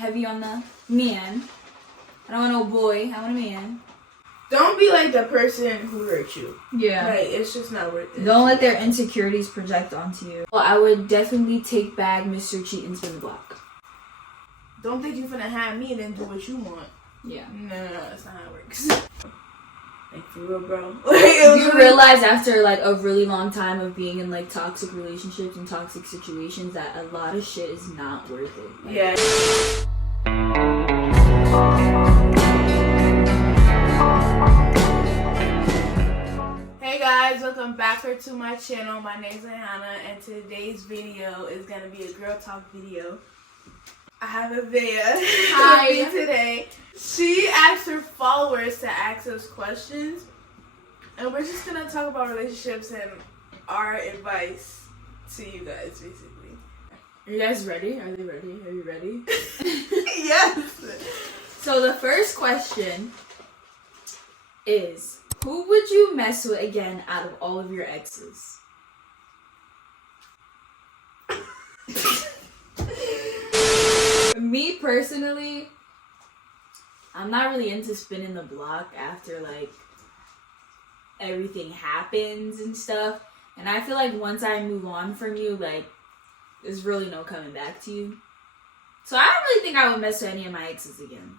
heavy on the man. I don't want no boy. I want a man. Don't be like the person who hurt you. Yeah. Like, it's just not worth it. Don't let their insecurities project onto you. Well, I would definitely take back Mr. Cheatin's from the block. Don't think you're finna have me and then do what you want. Yeah. No, that's not how it works. Like, for real, bro. You realize after, like, a really long time of being in, like, toxic relationships and toxic situations that a lot of shit is not worth it. Like, yeah. Hey guys, welcome back to my channel. My name's Hannah, and today's video is gonna be a girl talk video. I have a Bea with me today. She asked her followers to ask us questions, and we're just gonna talk about relationships and our advice to you guys, basically. Are you guys ready? Are they ready? Are you ready? Yes. So the first question is, who would you mess with again out of all of your exes? Me personally, I'm not really into spinning the block after like everything happens and stuff. And I feel like once I move on from you, like there's really no coming back to you. So I don't really think I would mess with any of my exes again.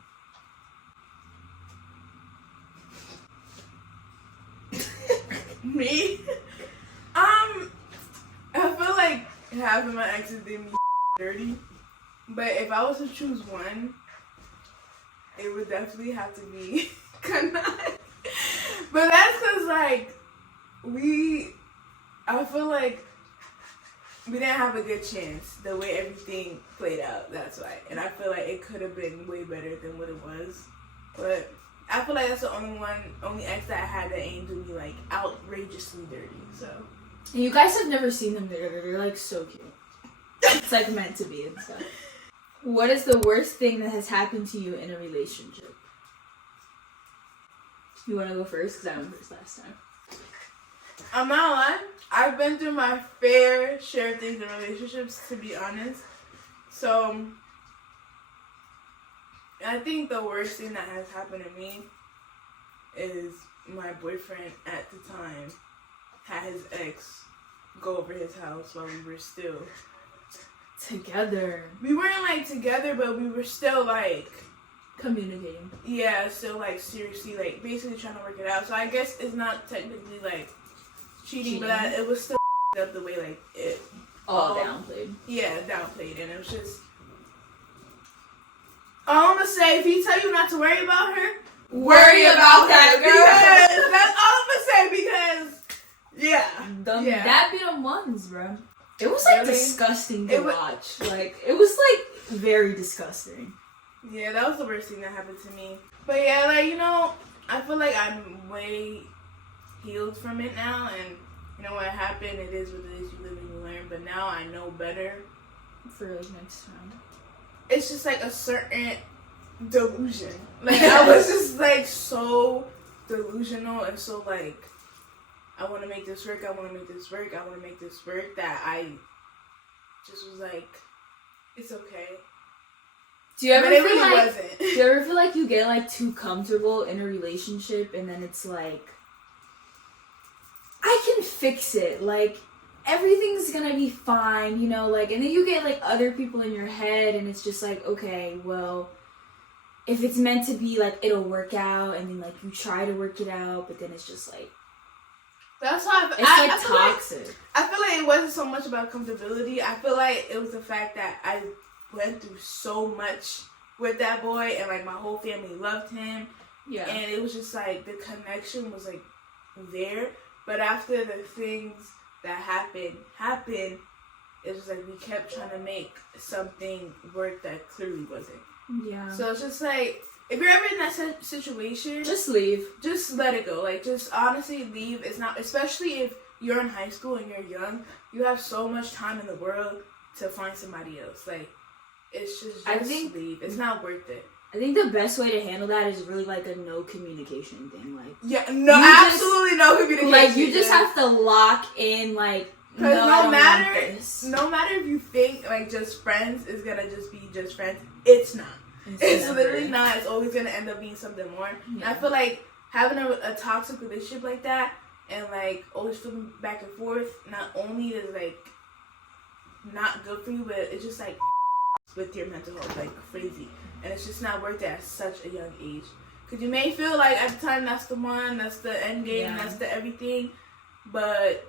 Me? I feel like half of my exes did me dirty. But if I was to choose one, it would definitely have to be Kanai. But that's because, like, I feel like we didn't have a good chance the way everything played out. That's why. And I feel like it could have been way better than what it was. But I feel like that's the only ex that I had that ain't do me, like, outrageously dirty, so. And you guys have never seen them together. They're, like, so cute. It's, like, meant to be and stuff. What is the worst thing that has happened to you in a relationship? You want to go first? Because I went first last time. I'm not lying. I've been through my fair share of things in relationships, to be honest. So, I think the worst thing that has happened to me is my boyfriend at the time had his ex go over his house while we were still together. We weren't like together, but we were still like communicating. Yeah, still like seriously, like basically trying to work it out. So I guess it's not technically like cheating. But it was still up the way like it all downplayed. Yeah, downplayed, and it was just. All I'm gonna say, if he tell you not to worry about her, worry about that girl. That's all I'm gonna say because that be the ones, bro. It was like disgusting to watch. Like it was like very disgusting. Yeah, that was the worst thing that happened to me. But yeah, like I feel like I'm way healed from it now, and what happened. It is what it is. You live and you learn. But now I know better. For like next time. It's just like a certain delusion. Like I was just like so delusional and so like I want to make this work. I want to make this work. I want to make this work. That I just was like, it's okay. Do you ever but it feel really like, wasn't. Do you ever feel like you get like too comfortable in a relationship and then it's like, I can fix it. Like everything's gonna be fine, like, and then you get like other people in your head and it's just like, okay, well, if it's meant to be, like, it'll work out, and then like you try to work it out, but then it's just like, that's how it's toxic. I feel like it wasn't so much about comfortability. I feel like it was the fact that I went through so much with that boy, and like my whole family loved him. Yeah. And it was just like the connection was like there, but after the things that happened, it was like we kept trying to make something work that clearly wasn't. Yeah. So it's just like, if you're ever in that situation, just leave. Just let it go. Like, just honestly leave. It's not, especially if you're in high school and you're young, you have so much time in the world to find somebody else. Like, it's just leave. It's not worth it. I think the best way to handle that is really like a no communication thing. Like, absolutely no communication. Like, you just have to lock in like Because no matter if you think like just friends is gonna just be just friends, it's not. It's literally not. It's always gonna end up being something more. Yeah. And I feel like having a toxic relationship like that and like always flipping back and forth, not only is like not good for you, but it's just like with your mental health like crazy, and it's just not worth it at such a young age. Because you may feel like at the time that's the one, that's the end game, that's the everything, but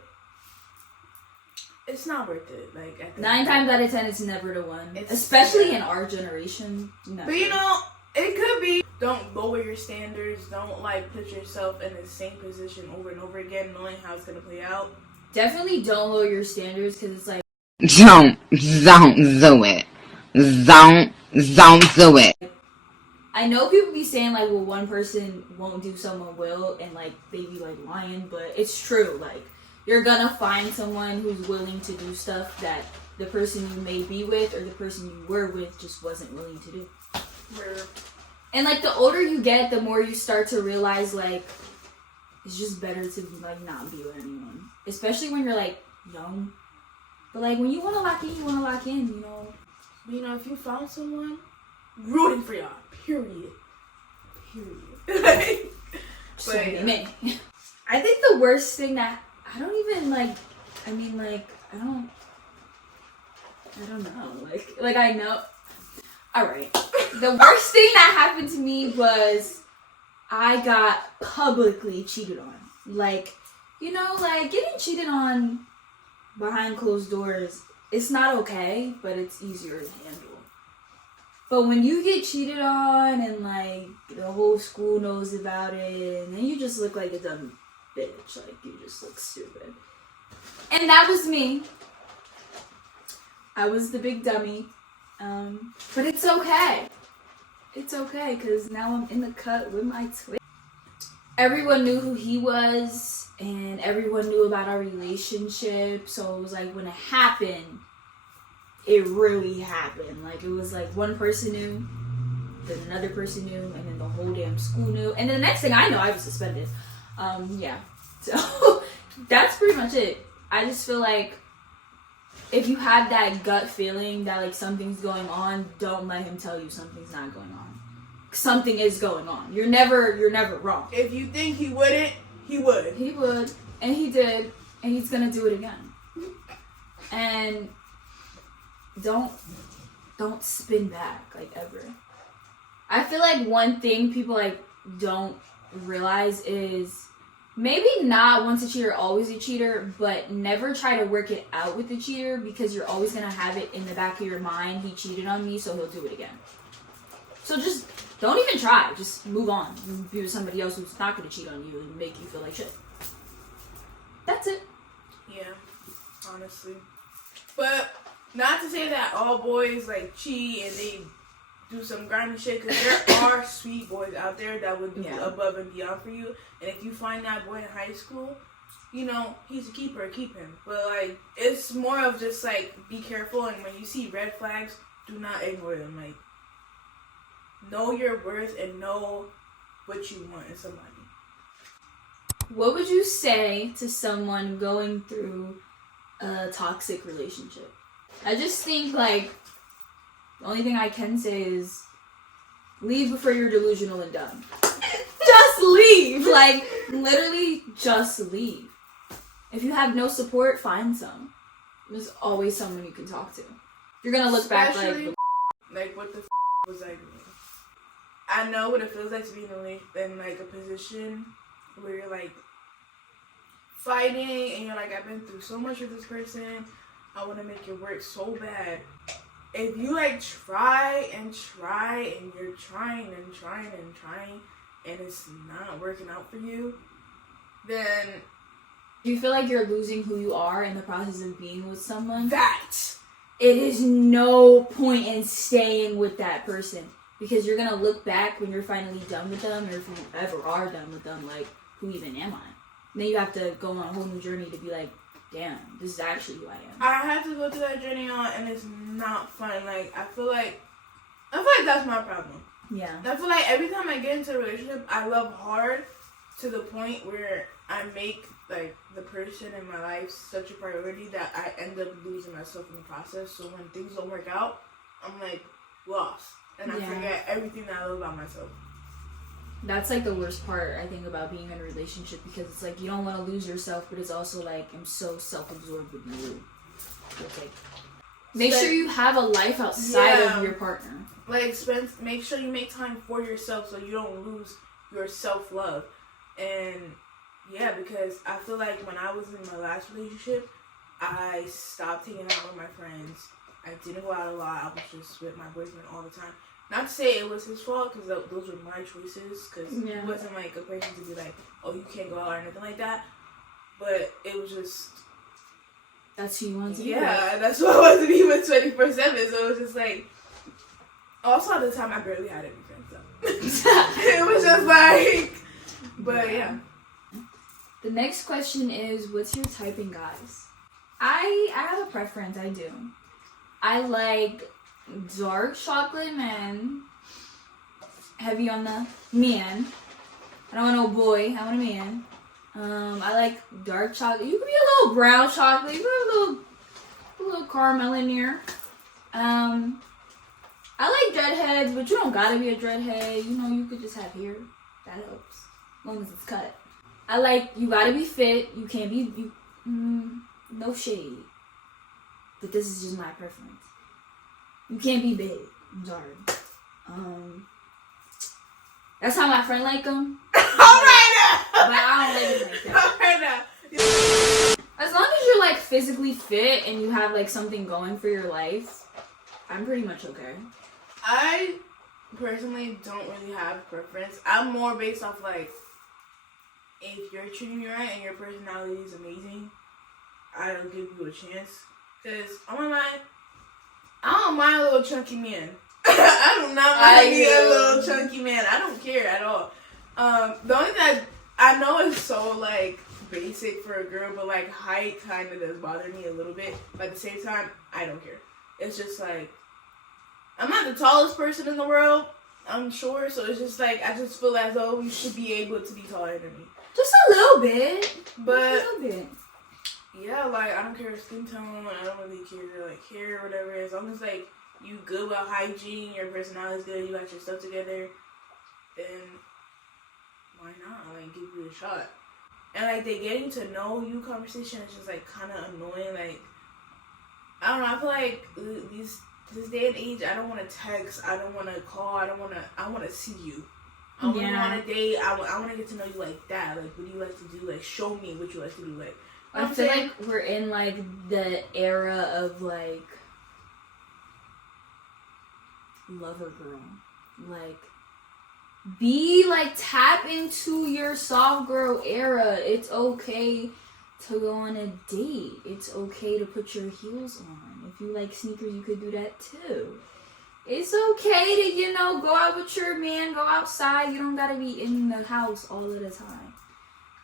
it's not worth it. Like 9 times out of 10, it's never the one. Especially in our generation. Never. But you know, it could be. Don't lower your standards. Don't like put yourself in the same position over and over again, knowing how it's gonna play out. Definitely don't lower your standards because it's like don't do it. Don't do it. I know people be saying like, well, one person won't do, someone will, and like they be like lying, but it's true. Like you're gonna find someone who's willing to do stuff that the person you may be with or the person you were with just wasn't willing to do. And like the older you get, the more you start to realize like it's just better to like not be with anyone, especially when you're like young. But like when you want to lock in, you want to lock in, you know. But, you know, if you found someone, rooting for y'all. Period. But, I think the worst thing that I don't even like. I mean, like I don't know. Like I know. All right. The worst thing that happened to me was I got publicly cheated on. Like, you know, like getting cheated on behind closed doors. It's not okay, but it's easier to handle. But when you get cheated on and like the whole school knows about it, and then you just look like a dumb bitch. Like you just look stupid. And that was me. I was the big dummy. But it's okay. It's okay because now I'm in the cut with my twin. Everyone knew who he was and everyone knew about our relationship. So it was like when it happened, it really happened. Like it was like one person knew, then another person knew, and then the whole damn school knew. And then the next thing I know, I was suspended. Yeah. So that's pretty much it. I just feel like if you have that gut feeling that like something's going on, don't let him tell you something's not going on. Something is going on. You're never wrong. If you think he wouldn't, he would. He would, and he did, and he's gonna do it again. And don't spin back like ever. I feel like one thing people like don't realize is maybe not once a cheater, always a cheater, but never try to work it out with the cheater because you're always going to have it in the back of your mind, he cheated on me, so he'll do it again. So just don't even try. Just move on. Be with somebody else who's not going to cheat on you and make you feel like shit. That's it. Yeah, honestly. But not to say that all boys like cheat and they do some grimy shit, because there are sweet boys out there that would do above and beyond for you. And if you find that boy in high school, you know, he's a keeper, keep him. But like, it's more of just like, be careful, and when you see red flags, do not ignore them. Like, know your worth and know what you want in somebody. What would you say to someone going through a toxic relationship? I just think like the only thing I can say is leave before you're delusional and dumb. Just leave. Like, literally, just leave. If you have no support, find some. There's always someone you can talk to. You're gonna look back like what the was like me. I know what it feels like to be in like a position where you're like fighting and you're like, I've been through so much with this person. I want to make it work so bad. If you like try and you're trying and it's not working out for you, then do you feel like you're losing who you are in the process of being with someone? That it is no point in staying with that person, because you're gonna look back when you're finally done with them, or if you ever are done with them, like, who even am I? And then you have to go on a whole new journey to be like, damn, this is actually who I am. I had to go through that journey and it's not fun. Like, I feel like that's my problem. Yeah. I feel like every time I get into a relationship, I love hard to the point where I make like the person in my life such a priority that I end up losing myself in the process. So when things don't work out, I'm like lost, and I forget everything that I love about myself. That's like the worst part, I think, about being in a relationship, because it's like you don't want to lose yourself, but it's also like I'm so self-absorbed with you. It's like make sure you have a life outside of your partner. Like make sure you make time for yourself so you don't lose your self-love. And yeah, because I feel like when I was in my last relationship, I stopped hanging out with my friends. I didn't go out a lot. I was just with my boyfriend all the time. Not to say it was his fault, because those were my choices, because he wasn't like a person to be like, oh, you can't go out or anything like that. But it was just... That's who you want to be. Yeah, that's what I wanted to be with 24/7. So it was just like... Also at the time, I barely had any friends, so... It was just like... But yeah. The next question is, what's your type in guys? I have a preference, I do. I like dark chocolate men. Heavy on the man. I don't want no boy, I want a man. I like dark chocolate. You can be a little brown chocolate. You can have a little caramel in there. I like dreadheads, but you don't gotta be a dreadhead. You know, you could just have hair. That helps. As long as it's cut. I like, you gotta be fit. You can't be, no shade. But this is just my preference. You can't be big. I'm sorry. That's how my friend like them. Alright But I don't like it like that. Alright As long as you're like physically fit and you have like something going for your life, I'm pretty much okay. I personally don't really have a preference. I'm more based off like, if you're treating me right and your personality is amazing, I'll give you a chance. Because I'm gonna lie, I don't mind a little chunky man. I do not mind being a little chunky man. I don't care at all. The only thing I know is so like basic for a girl, but like height kind of does bother me a little bit. But at the same time, I don't care. It's just like, I'm not the tallest person in the world, I'm sure. So it's just like, I just feel as though you should be able to be taller than me. Just a little bit. But just a little bit. Yeah, like I don't care skin tone, I don't really care like hair or whatever. As long as like you good with hygiene, your personality's good, you got your stuff together, then why not? Like give you a shot. And like the getting to know you conversation is just like kind of annoying. Like I don't know. I feel like this day and age, I don't want to text, I don't want to call, I want to see you. I want to go on a date. I want to get to know you like that. Like, what do you like to do? Like, show me what you like to do. Like, I feel like we're in like the era of like lover girl. Like, be like, tap into your soft girl era. It's okay to go on a date. It's okay to put your heels on. If you like sneakers, you could do that too. It's okay to, you know, go out with your man, go outside. You don't gotta be in the house all of the time.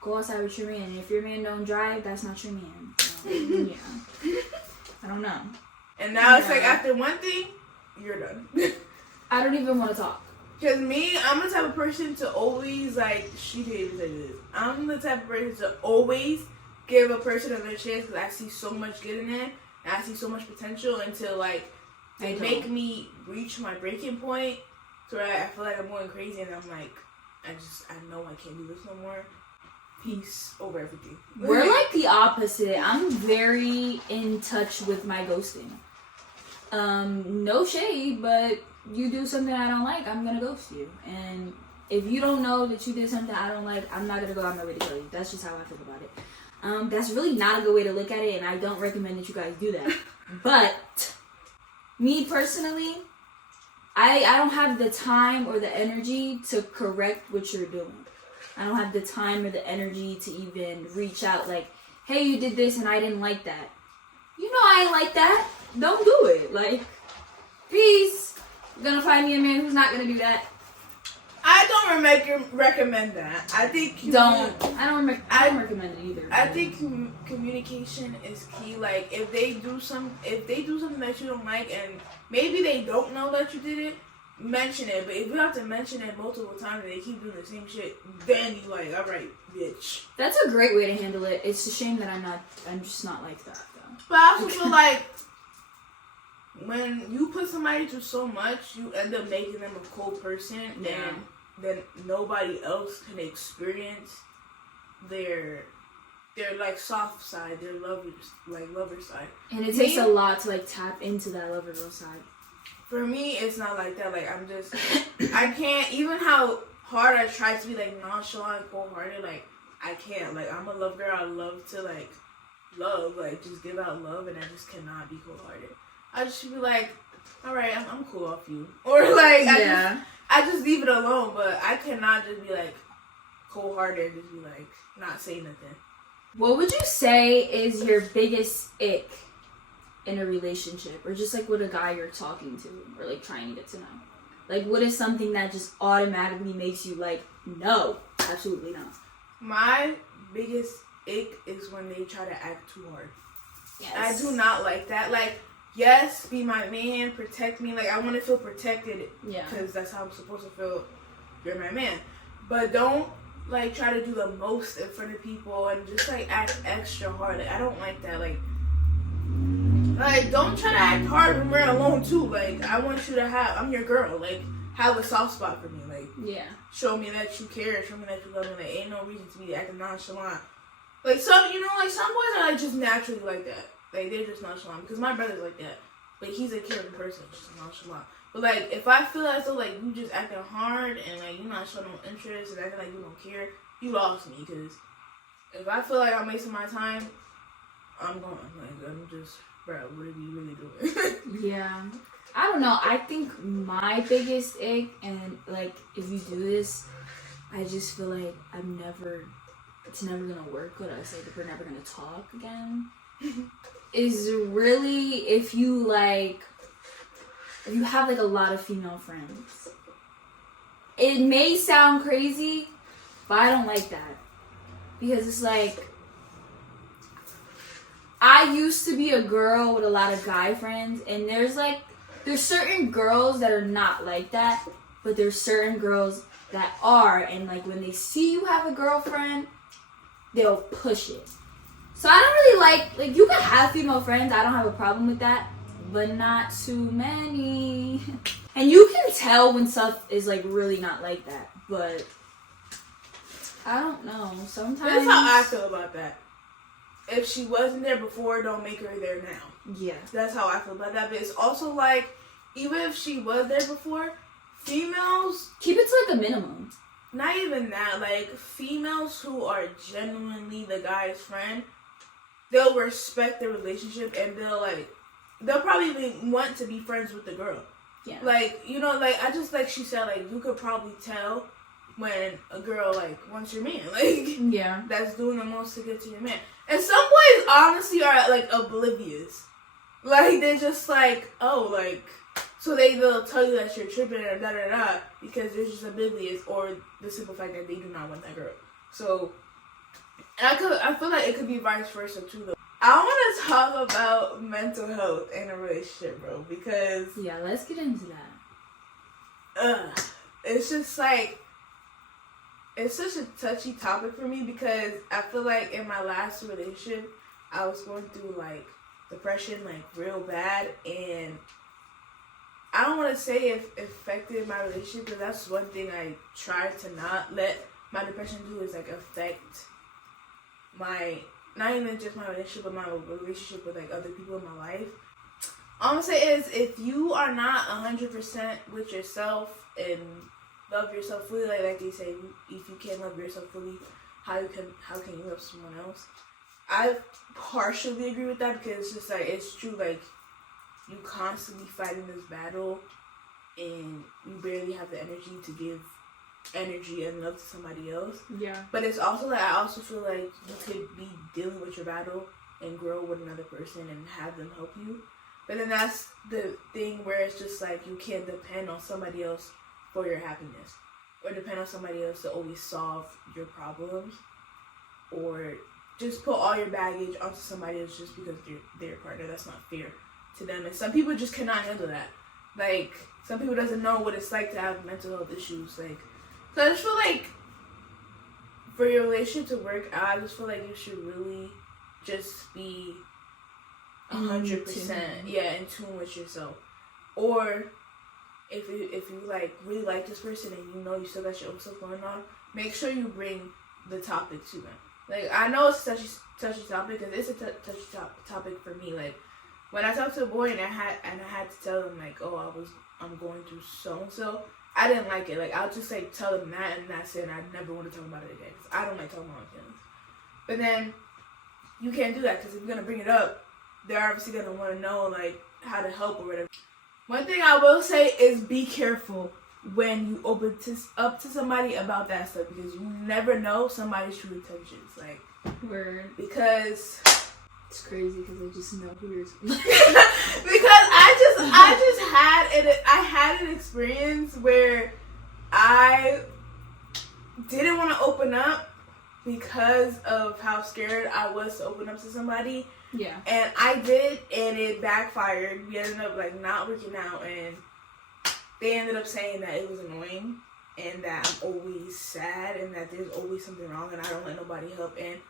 Go outside with your man. And if your man don't drive, that's not your man. So, yeah. I don't know. And now it's like, after one thing, you're done. I don't even want to talk. Because me, I'm the type of person to always, like, she didn't even say this. I'm the type of person to always give a person another chance, because I see so much good in them. And I see so much potential until, like, they make me reach my breaking point to where I feel like I'm going crazy and I'm like, I know I can't do this no more. Peace over everything. We're like the opposite. I'm very in touch with my ghosting. No shade, but you do something I don't like, I'm gonna ghost you. And if you don't know that you did something I don't like, I'm not gonna go out my way to tell you. That's just how I feel about it. That's really not a good way to look at it, and I don't recommend that you guys do that. But me personally, I don't have the time or the energy to correct what you're doing. I don't have the time or the energy to even reach out like, hey, you did this and I didn't like that. You know I ain't like that. Don't do it. Like, peace. You're gonna find me a man who's not gonna do that. I don't recommend that. I think I don't recommend it either. I think communication is key. Like, if they do something that you don't like, and maybe they don't know that you did it, mention it. But if you have to mention it multiple times and they keep doing the same shit, then you like, all right, bitch. That's a great way to handle it. It's a shame that I'm just not like that though. But I also feel like when you put somebody through so much, you end up making them a cold person, and then nobody else can experience their like soft side, their lover side. And it takes a lot to like tap into that lover girl side. For me, it's not like that. Like I'm just, I can't. Even how hard I try to be like nonchalant, cold hearted, like I can't. Like I'm a love girl. I love to like love, like just give out love, and I just cannot be cold hearted. I just be like, all right, I'm cool off you, or like I just leave it alone. But I cannot just be like cold hearted and just be like not say nothing. What would you say is your biggest ick in a relationship, or just like with a guy you're talking to or like trying to get to know? Like, what is something that just automatically makes you like, no, absolutely not? My biggest ick is when they try to act too hard. Yes. I do not like that. Like, yes, be my man, protect me. Like, I want to feel protected. Yeah. Because that's how I'm supposed to feel. You're my man. But don't, like, try to do the most in front of people and just, like, act extra hard. Like, I don't like that. Like, don't try to act hard when we're alone, too. Like, I want you to I'm your girl. Like, have a soft spot for me. Like, show me that you care. Show me that you love me. Like, ain't no reason to be acting nonchalant. Like, some boys are, like, just naturally like that. Like, they're just nonchalant. Because my brother's like that. But he's a caring person, just nonchalant. But, like, if I feel as though, like, you just acting hard and, like, you're not showing no interest and acting like you don't care, you lost me. Because if I feel like I'm wasting my time, I'm gone. Like, I'm just, bro, what are you really doing? Yeah. I don't know. I think my biggest ick, and, like, if you do this, I just feel like it's never going to work with us. Like, we're never going to talk again. Is really if you have like a lot of female friends. It may sound crazy, but I don't like that. Because it's like, I used to be a girl with a lot of guy friends, and there's certain girls that are not like that, but there's certain girls that are, and like when they see you have a girlfriend, they'll push it. So I don't really like you can have female friends, I don't have a problem with that, but not too many. And you can tell when stuff is like really not like that, but I don't know. Sometimes that's how I feel about that. If she wasn't there before, don't make her there now. Yeah. That's how I feel about that. But it's also like, even if she was there before, females keep it to like a minimum. Not even that. Like, females who are genuinely the guy's friend, they'll respect the relationship and they'll probably even want to be friends with the girl. Yeah. Like, you know, like, I just, like she said, like, you could probably tell when a girl, like, wants your man. Like, yeah. That's doing the most to get to your man. And some boys honestly are, like, oblivious. Like, they're just like, oh, like, so they'll tell you that you're tripping or da-da-da because they're just oblivious, or the simple fact that they do not want that girl. So, and I feel like it could be vice versa too, though. I want to talk about mental health in a relationship, bro, because... Yeah, let's get into that. It's just like... It's such a touchy topic for me because I feel like in my last relationship, I was going through, like, depression, like, real bad, and I don't want to say it affected my relationship, because that's one thing I try to not let my depression do is, like, affect my, not even just my relationship, but my relationship with, like, other people in my life. All I'm going to say is, if you are not 100% with yourself and love yourself fully, like they say, if you can't love yourself fully, how can you love someone else? I partially agree with that, because it's just, like, it's true, like, you constantly fighting this battle, and you barely have the energy to give energy and love to somebody else. Yeah. But it's also like, I also feel like you could be dealing with your battle and grow with another person and have them help you. But then that's the thing where it's just like, you can't depend on somebody else for your happiness, or depend on somebody else to always solve your problems, or just put all your baggage onto somebody else just because they're your partner. That's not fair to them, and some people just cannot handle that. Like, some people doesn't know what it's like to have mental health issues. Like, so I just feel like for your relationship to work out, I just feel like you should really just be 100%, in tune with yourself. Or if you like really like this person and you know you still got your own stuff going on, make sure you bring the topic to them. Like, I know it's a touchy topic because it's a touchy topic for me. Like, when I talked to a boy and I had to tell him like, oh, I'm going through so and so, I didn't like it. Like, I'll just like tell him that and that's it. And I never want to talk about it again because I don't like talking about my feelings. But then you can't do that because if you're gonna bring it up, they're obviously gonna want to know like how to help or whatever. One thing I will say is be careful when you open up to somebody about that stuff because you never know somebody's true intentions. Like, word. Because it's crazy because I just know who you're. Because I had an experience where I didn't want to open up because of how scared I was to open up to somebody. Yeah. And I did, and it backfired. We ended up like not working out, and they ended up saying that it was annoying and that I'm always sad and that there's always something wrong and I don't let nobody help. And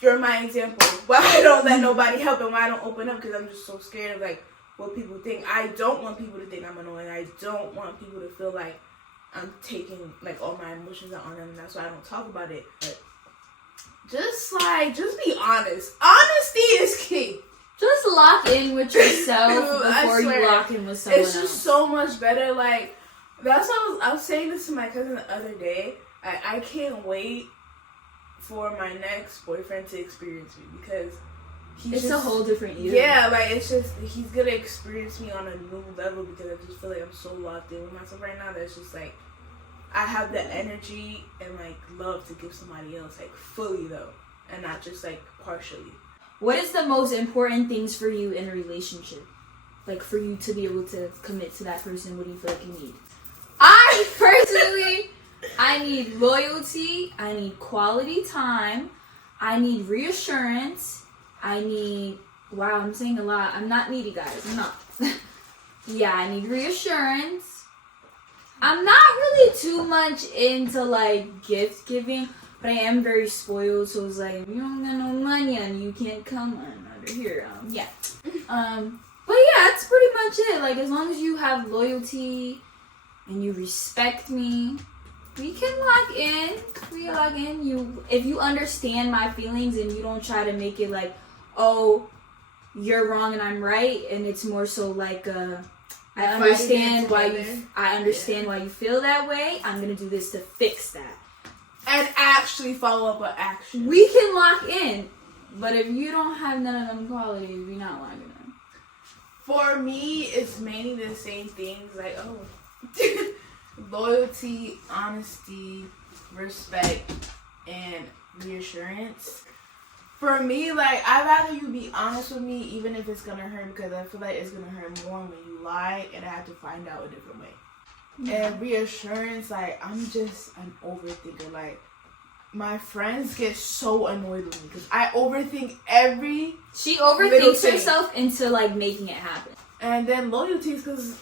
you're my example. Why I don't let nobody help and why I don't open up because I'm just so scared of like what people think. I don't want people to think I'm annoying. I don't want people to feel like I'm taking like all my emotions out on them, and that's why I don't talk about it. But just be honest. Honesty is key. Just lock in with yourself before you lock in with someone else. It's just so much better. Like, that's what I was saying this to my cousin the other day. I can't wait for my next boyfriend to experience me because it's a whole different you. Yeah, like it's just he's gonna experience me on a new level because I just feel like I'm so locked in with myself right now that's just like I have the energy and like love to give somebody else like fully though and not just like partially. What is the most important things for you in a relationship? Like for you to be able to commit to that person, what do you feel like you need? I personally I need loyalty, I need quality time, I need reassurance, I need wow, I'm saying a lot. I'm not needy, guys. I'm not. Yeah, I need reassurance. I'm not really too much into like gift giving, but I am very spoiled, so it's like if you don't got no money and you can't come on over here. Yeah. But yeah, that's pretty much it. Like as long as you have loyalty and you respect me, we can lock in. We can lock in. If you understand my feelings and you don't try to make it like, oh, you're wrong and I'm right, and it's more so like I understand why you feel that way. I'm gonna do this to fix that. And actually follow up with action. We can lock in, but if you don't have none of them qualities, we're not locking in. For me, it's mainly the same things like loyalty, honesty, respect, and reassurance. For me, like, I'd rather you be honest with me even if it's gonna hurt because I feel like it's gonna hurt more when you lie and I have to find out a different way. Yeah. And reassurance, like, I'm just an overthinker. Like, my friends get so annoyed with me because I overthink every She overthinks herself into, like, making it happen. And then loyalty is because,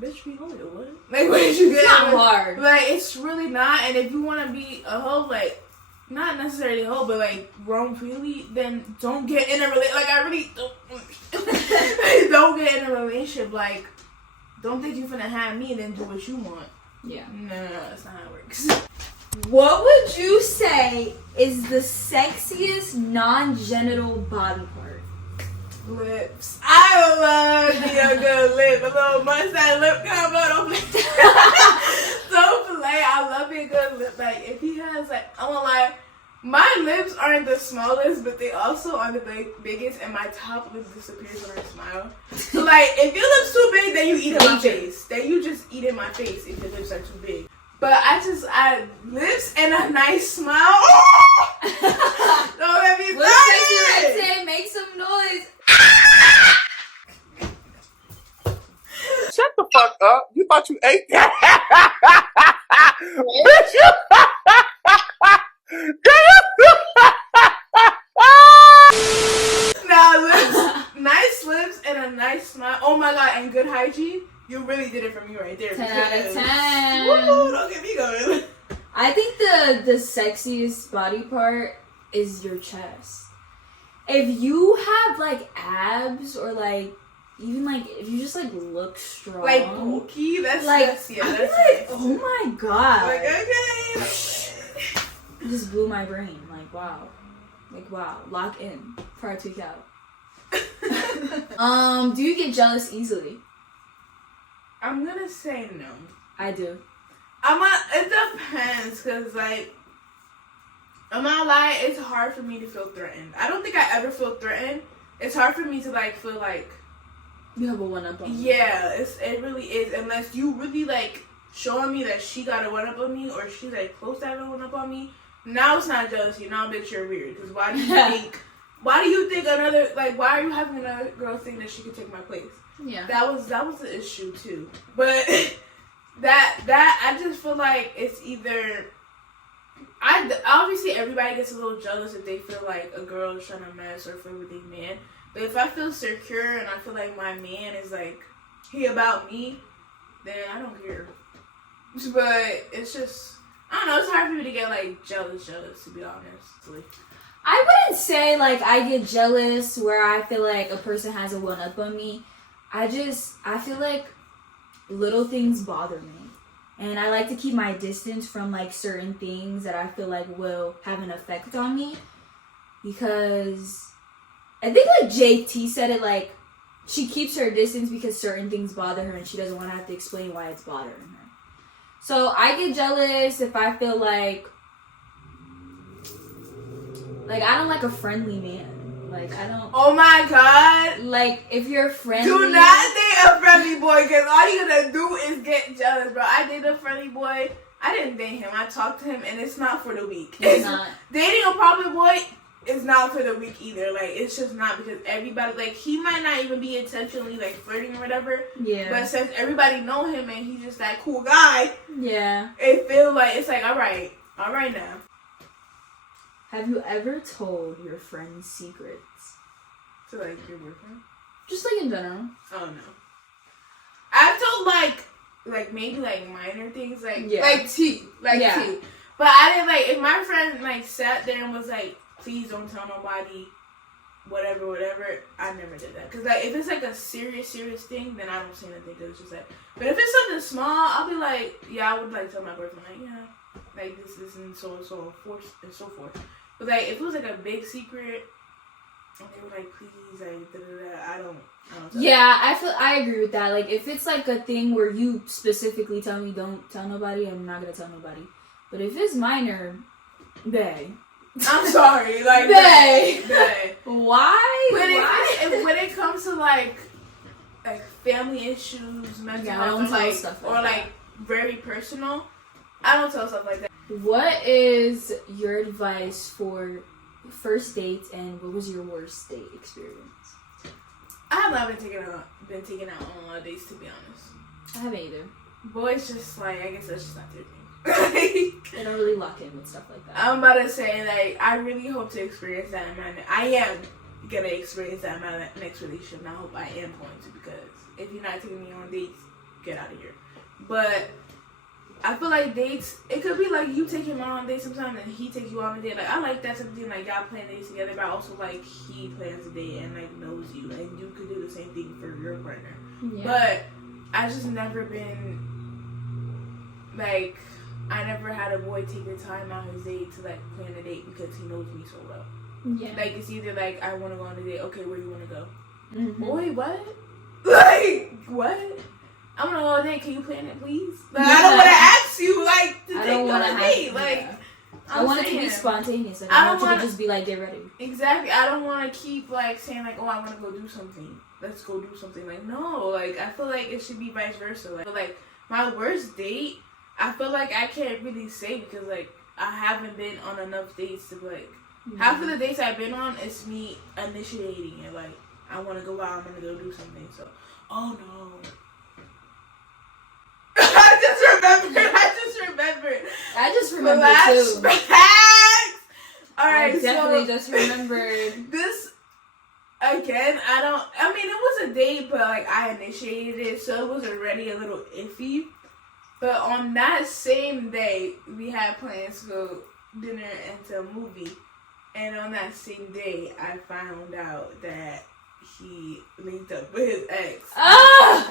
bitch, be loyal, what? Like, what did you get? It's not hard. Like, it's really not. And if you want to be a hoe, like, not necessarily a hoe, but, like, roam freely, then don't get in a relationship. Like, I really don't. Don't get in a relationship. Like, don't think you're finna have me and then do what you want. Yeah. No, that's not how it works. What would you say is the sexiest non-genital body part? Lips. I love a good lip. A little mustache lip combo. Don't play. Don't play. I love a good lip. Like, if he has, like, I'm gonna lie, my lips aren't the smallest, but they also are the biggest, and my top lip disappears when I smile. So, like, if your lips too big, then you eat in my face. Then you just eat in my face if your lips are too big. But I lips and a nice smile. Don't let me say, make some noise. Shut the fuck up. You thought you ate that? Now, nice lips and a nice smile. Oh my god, and good hygiene. really did it for me right there. 10 out of 10. Woo, don't get me going. I think the sexiest body part is your chest. If you have like abs or like even like if you just like look strong, like bulky, that's like that's, yeah, I'm that's like, nice. oh my god, Like okay. it just blew my brain. Like wow, lock in before I tweak out. Do you get jealous easily? I'm gonna say no. I do. It depends, cause like I'm not lying, it's hard for me to feel threatened. I don't think I ever feel threatened. It's hard for me to like feel like you have a one up on me. Yeah, it really is. Unless you really like showing me that she got a one up on me or she's like close to having a one up on me. Now it's not jealousy. Now bitch, you're weird. Because why do you think? Why do you think another like? Why are you having another girl think that she could take my place? Yeah, that was the issue too. But that I just feel like it's either. Obviously everybody gets a little jealous if they feel like a girl is trying to mess or feel with their man. But if I feel secure and I feel like my man is like he about me, then I don't care. But it's just I don't know. It's hard for me to get like jealous to be honest. I wouldn't say like I get jealous where I feel like a person has a one up on me. I feel like little things bother me. And I like to keep my distance from like certain things that I feel like will have an effect on me. Because I think like JT said it, like she keeps her distance because certain things bother her and she doesn't want to have to explain why it's bothering her. So I get jealous if I feel like I don't like a friendly man. Like I don't. Oh my god! Like if you're friendly, do not date a friendly boy because all you're gonna do is get jealous, bro. I dated a friendly boy. I didn't date him. I talked to him, and it's not for the weak. It's not. Dating a popular boy is not for the weak either. Like it's just not because everybody like he might not even be intentionally like flirting or whatever. Yeah. But since everybody know him and he's just that cool guy. Yeah. It feels like it's like all right now. Have you ever told your friends secrets? To like your boyfriend? Just like in general. Oh no. I've told like maybe like minor things like tea. But I didn't like if my friend like sat there and was like, please don't tell nobody whatever, I never did that. Cause like if it's like a serious thing, then I don't say anything. Cause it's just like but if it's something small, I'll be like, yeah, I would like tell my boyfriend like, yeah, like this and so and so forth. But like if it was like a big secret and they were like, please, like I don't yeah, I agree with that. Like if it's like a thing where you specifically tell me don't tell nobody, I'm not gonna tell nobody. But if it's minor, bae. I'm sorry, like bae. Why? When it comes to like family issues, mental health, like stuff like or like very personal, I don't tell stuff like that. What is your advice for first dates and what was your worst date experience? I have not been taken out on a lot of dates, to be honest. I haven't either. Boys just like I guess that's just not their thing. They don't really lock in with stuff like that. I'm about to say like I really hope to experience that in my I am gonna experience that in my next relationship and I hope I am going to because if you're not taking me on dates, get out of here. But I feel like dates, it could be like you take him on a date sometimes and he takes you on a date. Like I like that something like y'all plan dates together, but also like he plans a date and like knows you and you could do the same thing for your partner. Yeah. But I just never been like I never had a boy take the time out his date to like plan a date because he knows me so well. Yeah. Like it's either like I want to go on a date. Okay, where you want to go? Mm-hmm. Boy, what? Like what? I'm gonna go on a date. Can you plan it, please? Like, I don't want to ask you like to take on a date. Like I want it to be spontaneous. Like, I don't want to just be like get ready. Exactly. I don't want to keep like saying like oh I want to go do something. Let's go do something. Like no. Like I feel like it should be vice versa. Like my worst date. I feel like I can't really say because like I haven't been on enough dates to like half of the dates I've been on is me initiating it like I want to go out, I'm gonna go do something. So oh no. I just remembered too. Alright, I definitely just remembered this again. It was was a date, but like I initiated it, so it was already a little iffy. But on that same day, we had plans to go dinner and to a movie. And on that same day, I found out that he linked up with his ex. Ah!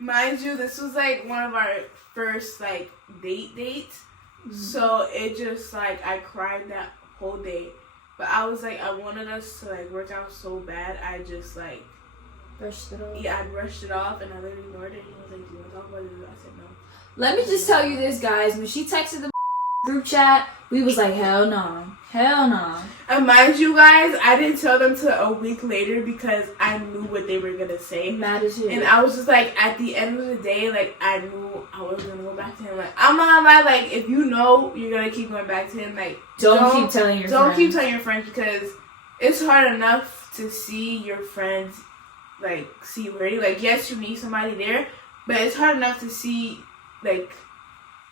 Mind you, this was like one of our first like dates. Mm-hmm. So it just like I cried that whole day. But I was like, I wanted us to like work out so bad. I just like brushed it off. Yeah, I brushed it off and I literally ignored it. He was like, "Do you want to talk about it?" I said no. Let me just tell you this, guys. When she texted the group chat, we was like, hell no. Hell no. And mind you, guys, I didn't tell them till a week later because I knew what they were going to say. Mad as hell. And I was just like, at the end of the day, like, I knew I was going to go back to him. Like, I'm not gonna lie, like, if you know you're going to keep going back to him, like, don't keep telling your friends. Don't keep telling your friends because it's hard enough to see your friends, like, see you hurting. Like, yes, you need somebody there, but it's hard enough to see, like,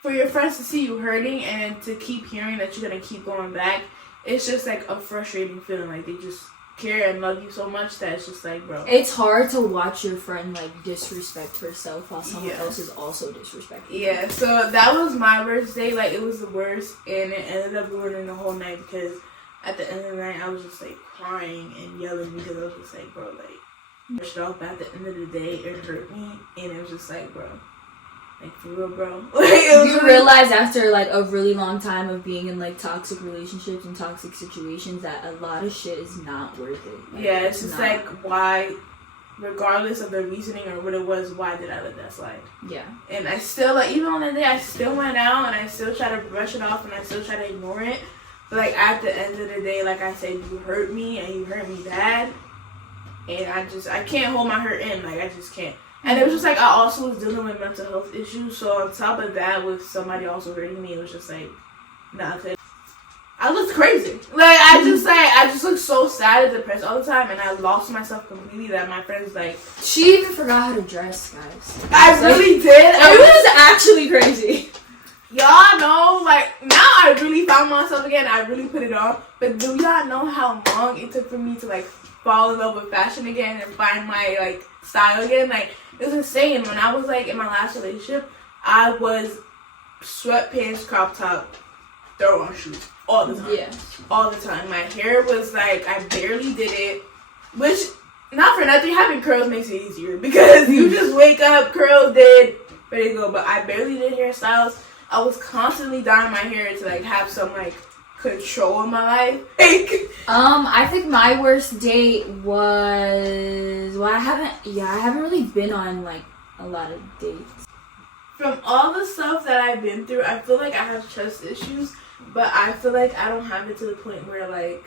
for your friends to see you hurting and to keep hearing that you're going to keep going back. It's just, like, a frustrating feeling. Like, they just care and love you so much that it's just like, bro. It's hard to watch your friend, like, disrespect herself while someone else is also disrespecting Yeah, so that was my worst day. Like, it was the worst, and it ended up ruining the whole night because at the end of the night, I was just, like, crying and yelling because I was just like, bro, like, pushed off. But at the end of the day, it hurt me, and it was just like, bro. Like, for real, bro. Like, you realize after, like, a really long time of being in, like, toxic relationships and toxic situations that a lot of shit is not worth it. Like, yeah, it's just, like, why, regardless of the reasoning or what it was, why did I let that slide? Yeah. And I still, like, even on that day, I still went out and I still try to brush it off and I still try to ignore it. But, like, at the end of the day, like I said, you hurt me and you hurt me bad. And I can't hold my hurt in. Like, I just can't. And it was just like I also was dealing with mental health issues, so on top of that, with somebody also hurting me, it was just like, nah, I looked crazy. Like I just looked so sad and depressed all the time, and I lost myself completely. That my friends like, she even forgot how to dress, guys. I really did. It was actually crazy. Y'all know, like now I really found myself again. I really put it on, but do y'all know how long it took for me to like fall in love with fashion again and find my like style again? Like. It was insane. When I was, like, in my last relationship, I was sweatpants, crop top, throw on shoes all the time. Yeah. All the time. My hair was, like, I barely did it. Which, not for nothing, having curls makes it easier. Because you just wake up, curls did, ready to go. But I barely did hairstyles. I was constantly dyeing my hair to, like, have some, like, control in my life. I think my worst date was I haven't really been on like a lot of dates. From all the stuff that I've been through, I feel like I have trust issues, but I feel like I don't have it to the point where like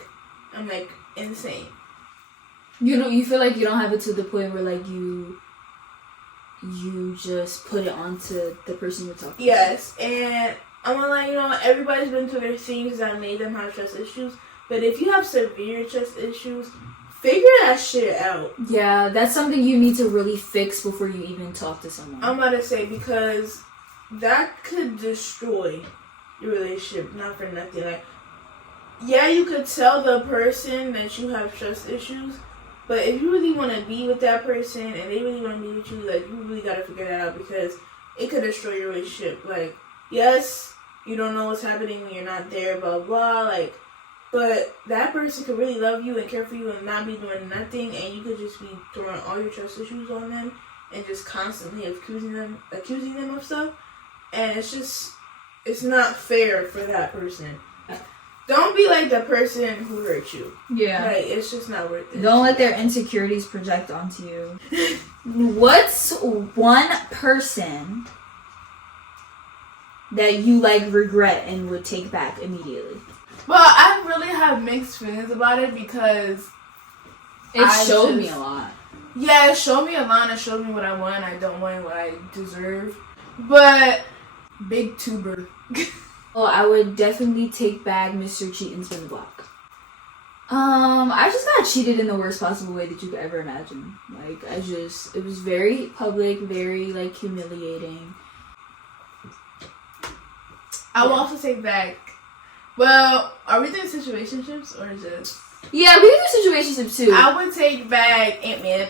I'm like insane. You feel like you don't have it to the point where like you just put it onto the person you're talking to. Yes, and I'm gonna let you know, everybody's been through their things that made them have trust issues. But if you have severe trust issues, figure that shit out. Yeah, that's something you need to really fix before you even talk to someone. I'm about to say, because that could destroy your relationship, not for nothing. Like, yeah, you could tell the person that you have trust issues, but if you really want to be with that person and they really want to be with you, like, you really got to figure that out because it could destroy your relationship. Like, yes, you don't know what's happening when you're not there, blah, blah, like, but that person could really love you and care for you and not be doing nothing, and you could just be throwing all your trust issues on them and just constantly accusing them of stuff, and it's not fair for that person. Don't be like the person who hurt you. Yeah. Like, it's just not worth it. Don't let their insecurities project onto you. What's one person that you like regret and would take back immediately? Well, I really have mixed feelings about it because it showed me a lot. Yeah, it showed me a lot. It showed me what I want. I don't want what I deserve. But big tuber. Oh, I would definitely take back Mr. Cheatin' Spin the Block. I just got cheated in the worst possible way that you could ever imagine. Like, it was very public, very, like, humiliating. I will also take back, well, are we doing situationships or just? Yeah, we can do situationships too. I would take back Ant-Man.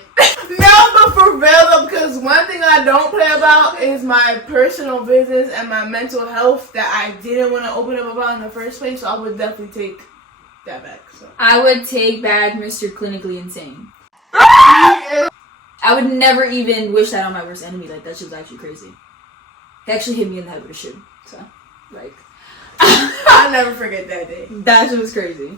No, but for real though, because one thing I don't play about is my personal business and my mental health that I didn't want to open up about in the first place. So I would definitely take that back. So I would take back Mr. Clinically Insane. I would never even wish that on my worst enemy. Like, that shit was actually crazy. He actually hit me in the head with a shoe. So, like... I'll never forget that day. That shit was crazy.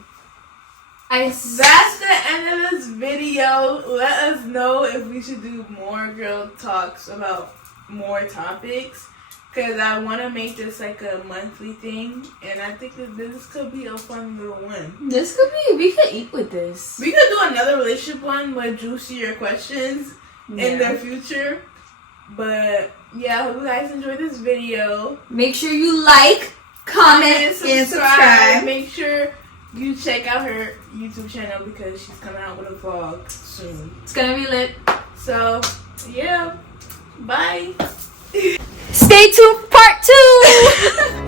That's the end of this video. Let us know if we should do more girl talks about more topics. Because I want to make this like a monthly thing. And I think that this could be a fun little one. This could be... We could eat with this. We could do another relationship one with juicier questions in the future. But yeah, I hope you guys enjoyed this video. Make sure you like, comment, and subscribe. Make sure you check out her YouTube channel because she's coming out with a vlog soon. It's gonna be lit. So, yeah. Bye. Stay tuned for part 2!